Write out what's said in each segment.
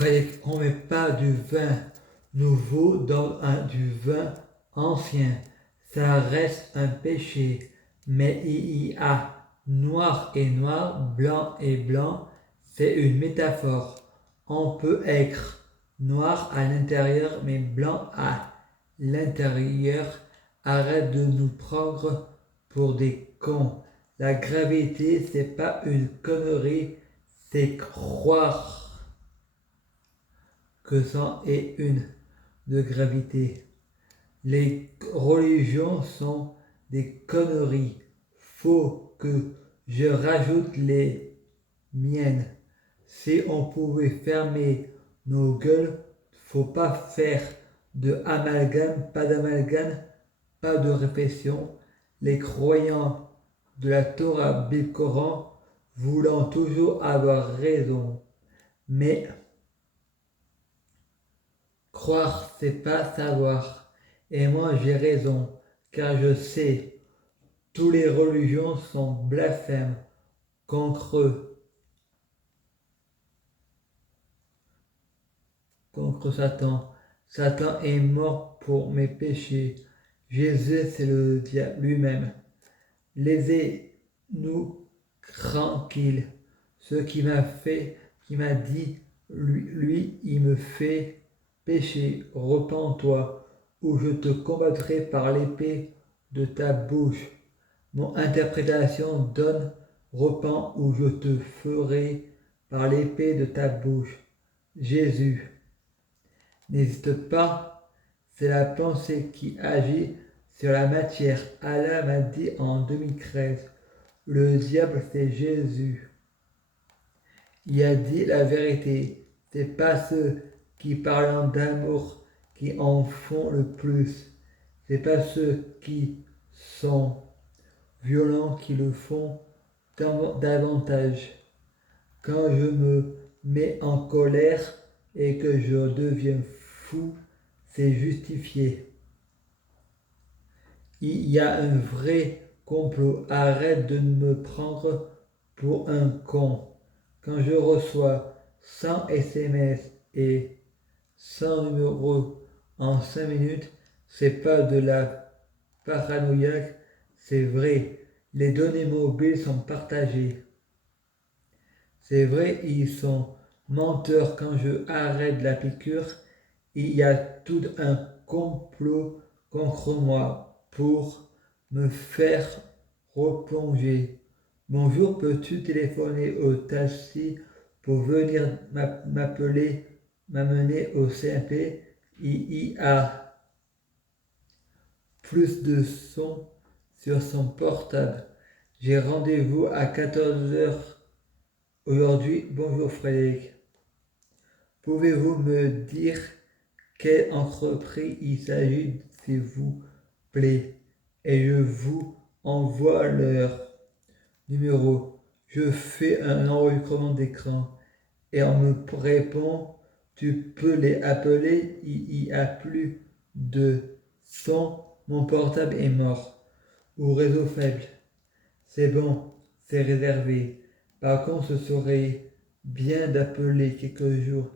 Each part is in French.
On ne met pas du vin nouveau dans du vin ancien. Ça reste un péché. Mais il y a noir et noir, blanc et blanc. C'est une métaphore. On peut être noir à l'intérieur, mais blanc à l'intérieur. Arrête de nous prendre pour des cons. La gravité, c'est pas une connerie, c'est croire que c'en est une de gravité. Les religions sont des conneries. Faut que je rajoute les miennes. Si on pouvait fermer nos gueules, faut pas faire de amalgame, pas de répétition. Les croyants de la Torah, Bible, Coran, voulant toujours avoir raison. Mais croire, c'est pas savoir. Et moi, j'ai raison, car je sais, toutes les religions sont blasphèmes contre Satan. Satan est mort pour mes péchés. Jésus, c'est le diable lui-même. Laissez-nous tranquilles. Ce qui m'a dit, lui, il me fait pécher. Repens-toi, ou je te combattrai par l'épée de ta bouche. Mon interprétation donne repens ou je te ferai par l'épée de ta bouche. Jésus. N'hésite pas, c'est la pensée qui agit sur la matière. Allah m'a dit en 2013. Le diable, c'est Jésus. Il a dit la vérité. C'est pas ceux qui parlent d'amour qui en font le plus. C'est pas ceux qui sont violents qui le font davantage. Quand je me mets en colère et que je deviens fou, c'est justifié. Il y a un vrai complot. Arrête de me prendre pour un con. Quand je reçois 100 SMS et 100 numéros en 5 minutes, c'est pas de la paranoïaque, c'est vrai. Les données mobiles sont partagées. C'est vrai, ils sont menteurs. Quand je arrête la piqûre, il y a tout un complot contre moi pour me faire replonger. Bonjour, peux-tu téléphoner au taxi pour venir m'amener au CMP? Il y a plus de son sur son portable. J'ai rendez-vous à 14h aujourd'hui. Bonjour Frédéric. Pouvez-vous me dire quelle entreprise il s'agit, s'il vous plaît? Et je vous envoie leur numéro. Je fais un enregistrement d'écran et on me répond, tu peux les appeler, il n'y a plus de son, mon portable est mort. Ou réseau faible. C'est bon, c'est réservé. Par contre, ce serait bien d'appeler quelques jours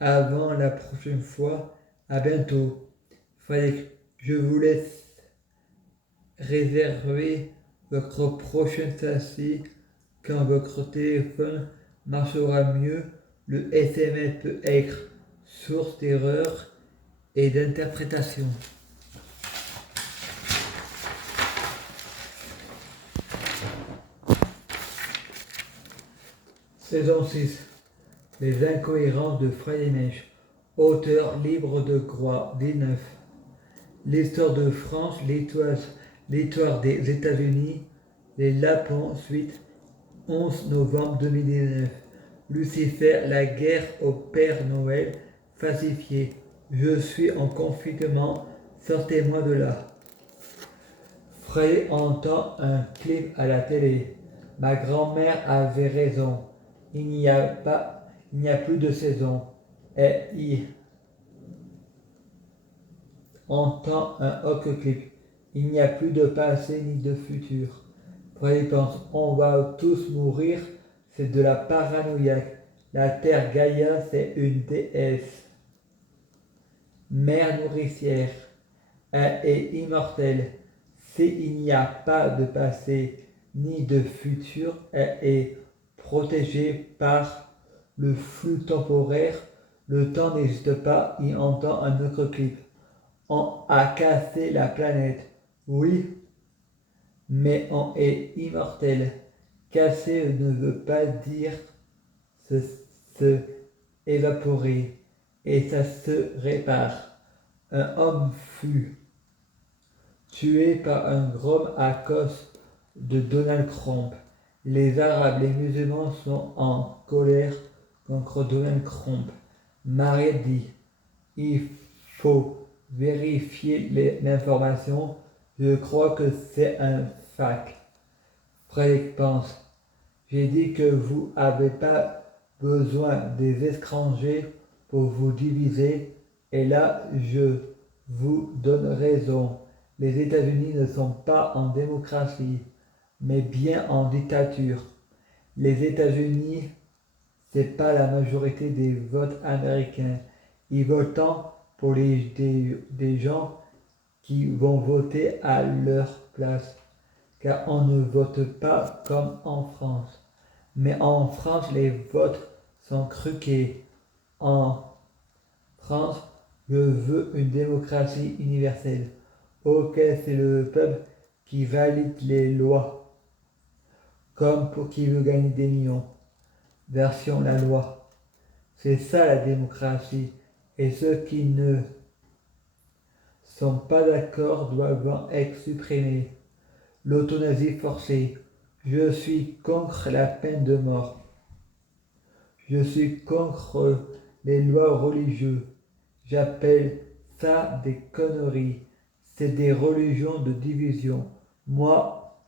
avant la prochaine fois. À bientôt. Je vous laisse réserver votre prochain taxi quand votre téléphone marchera mieux. Le SMS peut être source d'erreur et d'interprétation. Saison 6. Les incohérences de Fred et Neige. Auteur libre de Groix, 19. L'histoire de France, l'histoire des États-Unis, les Lapons, suite, 11 novembre 2019. Lucifer, la guerre au Père Noël, falsifié. Je suis en confinement, sortez-moi de là. Fred entend un clip à la télé. Ma grand-mère avait raison. Il n'y a plus de saison. Et il entend un autre clip. Il n'y a plus de passé ni de futur. Fred pense, on va tous mourir, c'est de la paranoïaque. La terre Gaïa, c'est une déesse, mère nourricière. Elle est immortelle. S'il n'y a pas de passé ni de futur, elle est protégée par le flux temporaire. Le temps n'existe pas, il entend un autre clip. On a cassé la planète. Oui, mais on est immortel. Casser ne veut pas dire se, se évaporer, et ça se répare. Un homme fut tué par un grom à cause de Donald Trump. Les Arabes, les musulmans sont en colère contre Donald Trump. Marie dit, il faut vérifier l'information. Je crois que c'est un fact. Frédéric pense, j'ai dit que vous n'avez pas besoin des étrangers pour vous diviser, et là je vous donne raison. Les États-Unis ne sont pas en démocratie, mais bien en dictature. Les États-Unis, c'est pas la majorité des votes américains. Ils votent pour des gens qui vont voter à leur place, car on ne vote pas comme en France. Mais en France, les votes sont truqués. En France, je veux une démocratie universelle. Ok, c'est le peuple qui valide les lois, comme pour qui veut gagner des millions. Version la loi. C'est ça la démocratie. Et ceux qui ne sont pas d'accord doivent être supprimés. L'euthanasie forcée. Je suis contre la peine de mort. Je suis contre les lois religieuses. J'appelle ça des conneries. C'est des religions de division. Moi,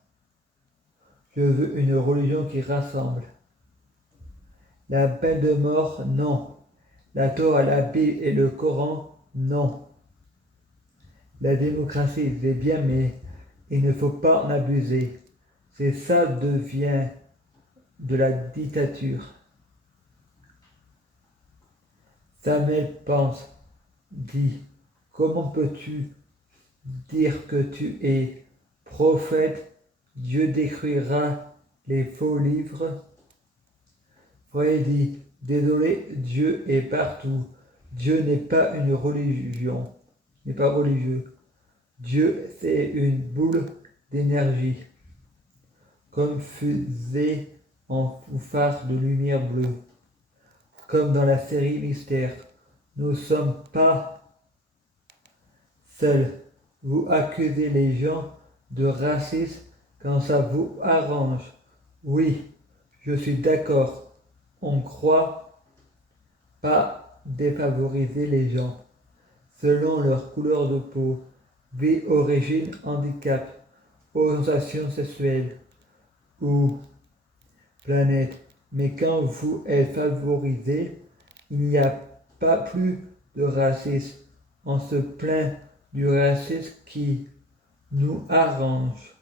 je veux une religion qui rassemble. La peine de mort, non. La Torah, la Bible et le Coran, non. La démocratie, c'est bien, mais il ne faut pas en abuser. C'est ça devient de la dictature. Samuel pense, dit, comment peux-tu dire que tu es prophète? Dieu détruira les faux livres. Frère dit, désolé, Dieu est partout. Dieu n'est pas une religion, n'est pas religieux. Dieu, c'est une boule d'énergie, comme fusée en phare de lumière bleue, comme dans la série Mystère. Nous ne sommes pas seuls. Vous accusez les gens de racisme quand ça vous arrange. Oui, je suis d'accord. On ne croit pas défavoriser les gens selon leur couleur de peau, vie, origine, handicap, orientation sexuelle ou planète. Mais quand vous êtes favorisé, il n'y a pas plus de racisme. On se plaint du racisme qui nous arrange.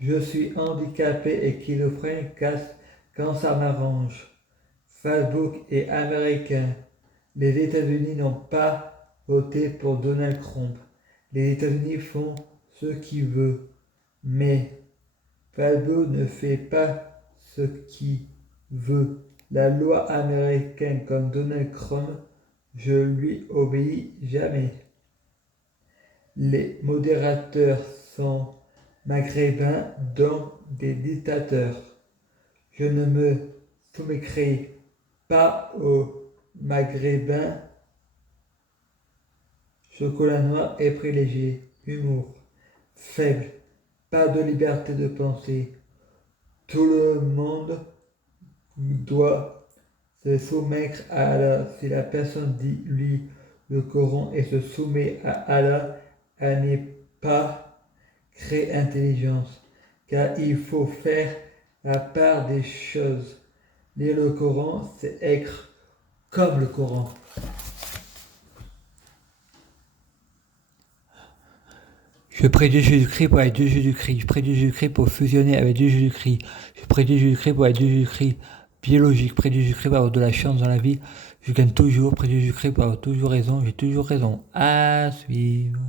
Je suis handicapé et qui le freine casse quand ça m'arrange. Facebook est américain. Les États-Unis n'ont pas voté pour Donald Trump. Les États-Unis font ce qu'ils veulent. Mais Facebook ne fait pas ce qu'il veut. La loi américaine comme Donald Trump, je lui obéis jamais. Les modérateurs sont maghrébins, donc des dictateurs. Je ne me soumettrai pas aux maghrébins. Chocolat noir est privilégié. Humour faible. Pas de liberté de penser. Tout le monde doit se soumettre à Allah. Si la personne dit lui le Coran et se soumet à Allah, elle n'est pas créée intelligence. Car il faut faire la part des choses. Lire le Coran, c'est être comme le Coran. Je prie Dieu Jésus-Christ pour être Dieu Jésus-Christ. Je prie Dieu Jésus-Christ pour fusionner avec Dieu Jésus-Christ. Je prie Dieu Jésus-Christ pour être Dieu Jésus-Christ. biologique. Près du sucré pour avoir de la chance dans la vie. Je gagne toujours. Près du sucré pour avoir toujours raison. J'ai toujours raison. À suivre.